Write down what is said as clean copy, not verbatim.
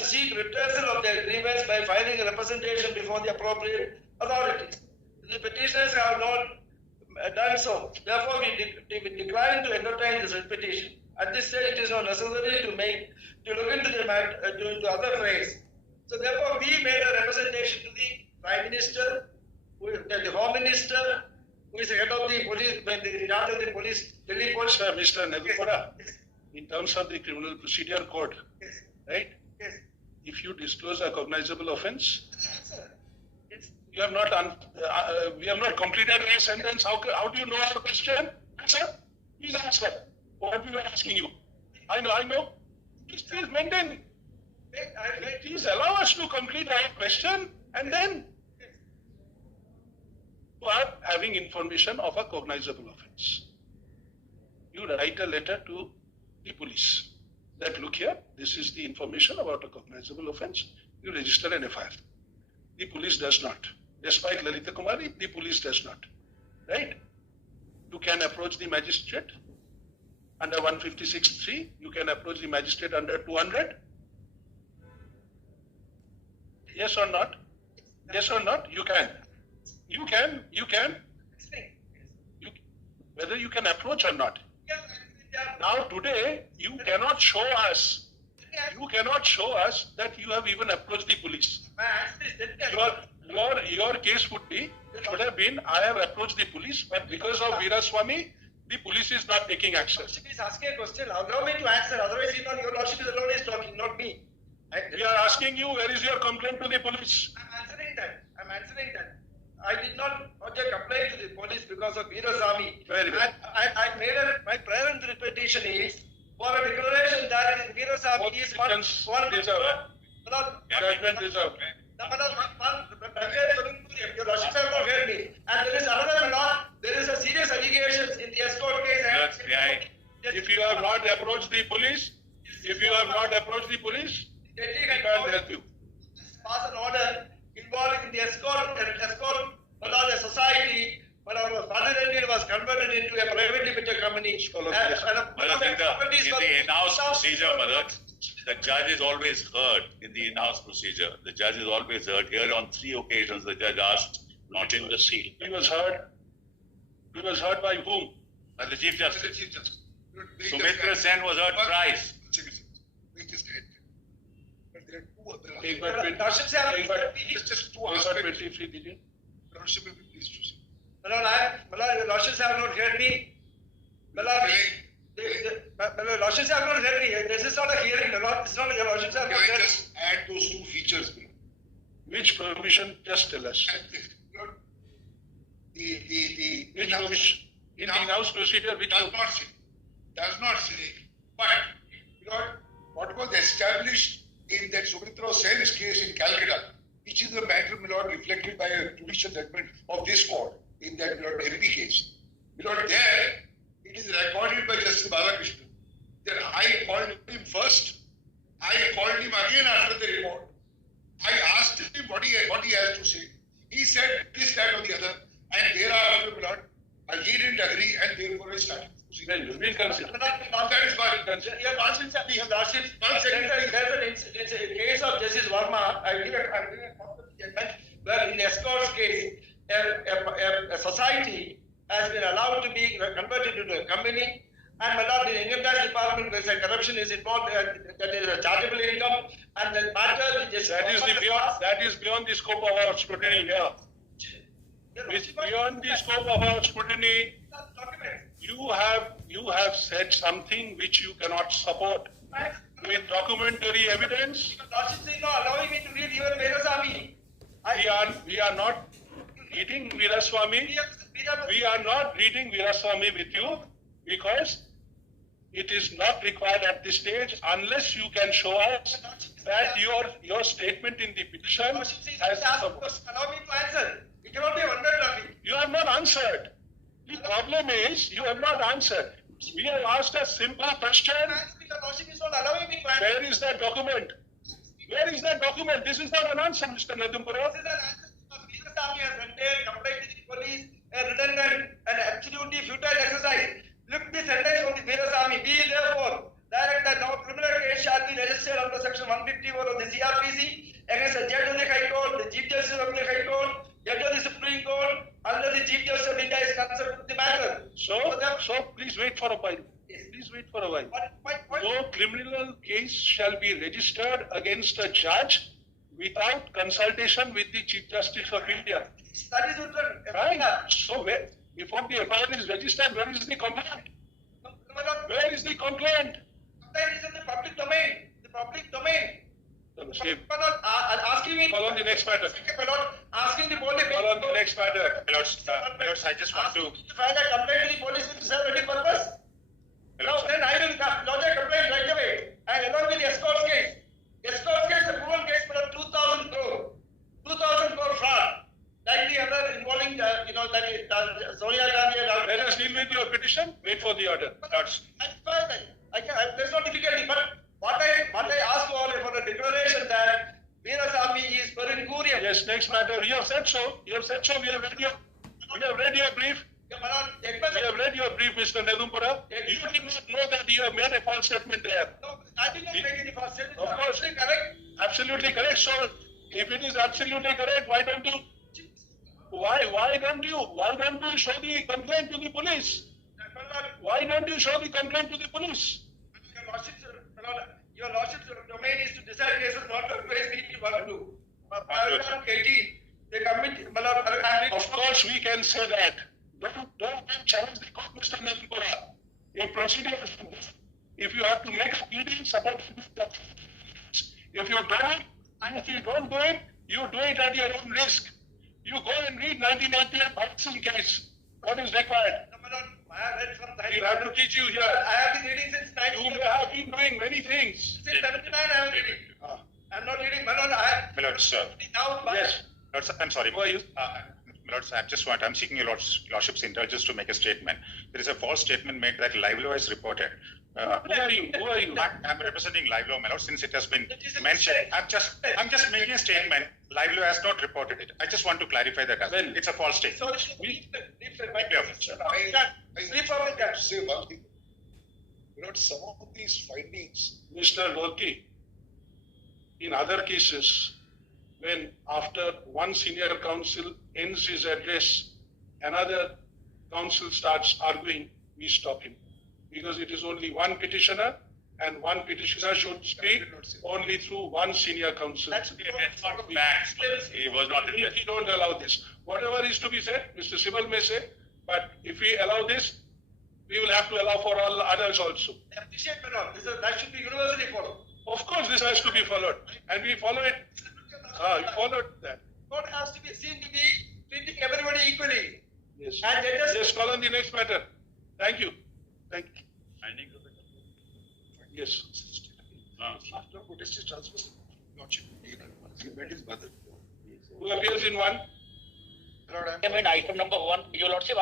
and seek redressal of their grievance by filing a representation before the appropriate authorities. The petitioners have not done so. Therefore, we decline to entertain this petition. At this stage, it is not necessary to look into the matter, to other phrase. So therefore, we made a representation to the Prime Minister, the Home Minister, who is the head of the police, the charge of the police, Delhi Police. Mr. Nedupoda, in terms of the Criminal Procedure Code, Yes. right? Yes. If you disclose a cognizable offence, Sir. Yes. you have not we have not completed a sentence. How do you know our question? Answer. Please answer. What we were asking you. I know. Please maintain. Please allow us to complete our question and then you are having information of a cognizable offence. You write a letter to the police that look here, this is the information about a cognizable offence. You register an FIR. The police does not. Despite Lalita Kumari, the police does not. Right? You can approach the magistrate under 156(3). You can approach the magistrate under 200. Yes or not? Yes or not? You can. You can. Whether you can approach or not. Now today, you cannot show us that you have even approached the police. Your case would be, should have been, I have approached the police, but because of Veeraswami, the police is not taking action. Please ask a question. Allow me to answer. Otherwise, your lordship is alone is talking, not me. We are asking you, where is your complaint to the police? I'm answering that. I did not lodge a complaint to the police because of Veeraswami. Very well. I made my prayer and petition is for a declaration that Veeraswami is one Judgment reserved. Your lordship have not heard me. And there is another law. There is a serious allegations in the escort case. If you have not approached the police, we can't help you. Pass an order involved in the escort, the society, but our father was converted into a private limited company. In the in-house procedure, Madhur, the judge is always heard in the in-house procedure. The judge is always heard. Here on 3 occasions, the judge asked not in the seal. He was heard by whom? By the Chief Justice. Sumitra Sen was heard thrice. एक बार 23 दीजिए. Lordships have not heard me. Lordships have not heard me. This is not a hearing. It's not your lordships have not heard me. Just add those two features. Which provision? Just tell us. The Which provision? In the in-house procedure, which does not say. But what was established in that Sumitra Sen's case in Calcutta, which is the matter, my lord, reflected by a judicial judgment of this court in that, my lord, MP case. My lord, there it is recorded by Justice Balakrishnan that I called him first. I called him again after the report. I asked him what he has to say. He said this, that, or the other, and thereafter, my lord, he didn't agree, and therefore I started. we'll consider. That is fine. Your lordships, there's a case of Justice Varma. I'm giving a judgment where in the escorts case, a society has been allowed to be converted into a company, and my lord, the income tax department, where corruption is involved, that is a chargeable income, and the matter that is beyond the scope of our scrutiny here. It's beyond the scope of our scrutiny. You have said something which you cannot support with documentary evidence. Lordships is not allowing me to read even Veeraswami. We are not reading Veeraswami. We are not reading Veeraswami with you because it is not required at this stage unless you can show us that your statement in the petition has support. Allow me to answer. It cannot be wondered. You have not answered. The problem is you have not answered. We have asked a simple question. Where is that document? Where is that document? This is not an answer, Mr. Nedumpura. This is an answer because Veeraswami has rendered complaint to the police a redundant and absolutely futile exercise. Look the sentence from the Veeraswami. Be therefore that no criminal case shall be registered under section 154 of the CRPC against the judge of the High Court, the Chief Justice of the High Court, judge of the Supreme Court, under the Chief Justice of India is concerned with the matter. So please wait for a while. Please wait for a while. No criminal case shall be registered against a judge without consultation with the Chief Justice of India. That is what Right? So before the FIR is registered, where is the complaint? Where is the complaint? That is in the public domain. The public domain. Asking me. Call on the next matter. Asking the police. Call on the next matter. Milords, I just want to. File a complaint to the police will serve any purpose. Now then I will lodge a complaint right away. And along with the escorts case. Escorts case is a proven case for 2,000 crore. 2,000 crore fraud. Like the other involving, that Sonia Gandhi and Let us deal with your petition. Wait for the order. That's fine. There's no difficulty. But what I ask all for the declaration that Veeraswami is per incurium. Yes, next matter. You have said so. You have said so. We have read your brief. We have read your brief, Mr. Nedumpura. You did not know that you have made a false statement there. No, I did not make any false statement. Of course. Correct. Absolutely correct. So, if it is absolutely correct, why don't you show the complaint to the police? Why don't you show the complaint to the police? Your Lordship's domain is to decide cases, not to advise me what to do. Paragraph 18, they commit. Of course, we can say that. Don't challenge the court, Mr. Nedumpura. A procedure is to this. If you have to make a pleading, support. If you don't do it, you do it at your own risk. You go and read 1998 boxing case. What is required? I have read from time. We have to teach you here. I have been reading since 19. You have been doing many things. Since 79 I am reading. I'm not reading. Milords, sir. Yes. Milords, I'm sorry. Who are you? Milords, I'm seeking your Lordship's indulgence to make a statement. There is a false statement made that Livelo has reported. Who are you? I'm representing Livelo, Milords, since it has been mentioned. I'm just making a statement. Livelo has not reported it. I just want to clarify that. Well, it's a false statement. So, My dear officer. I have to say one thing. Some of these findings. Mr. Volki, in other cases, when after one senior counsel ends his address, another counsel starts arguing, we stop him. Because it is only one petitioner, and one petitioner should speak only through one senior counsel. That's not facts. He was not. We don't allow this. Whatever is to be said, Mr. Sibal may say, but if we allow this, we will have to allow for all others also. Appreciate that should be universally followed. Of course, this has to be followed, and we follow it. We followed that. Court has to be seen to be treating everybody equally. Yes. And let us Yes, call on the next matter. Thank you. Thank you. Yes. After protest is transferred, Lordship, he met his mother. Who appears in one? Item number 1, Your Lordship, I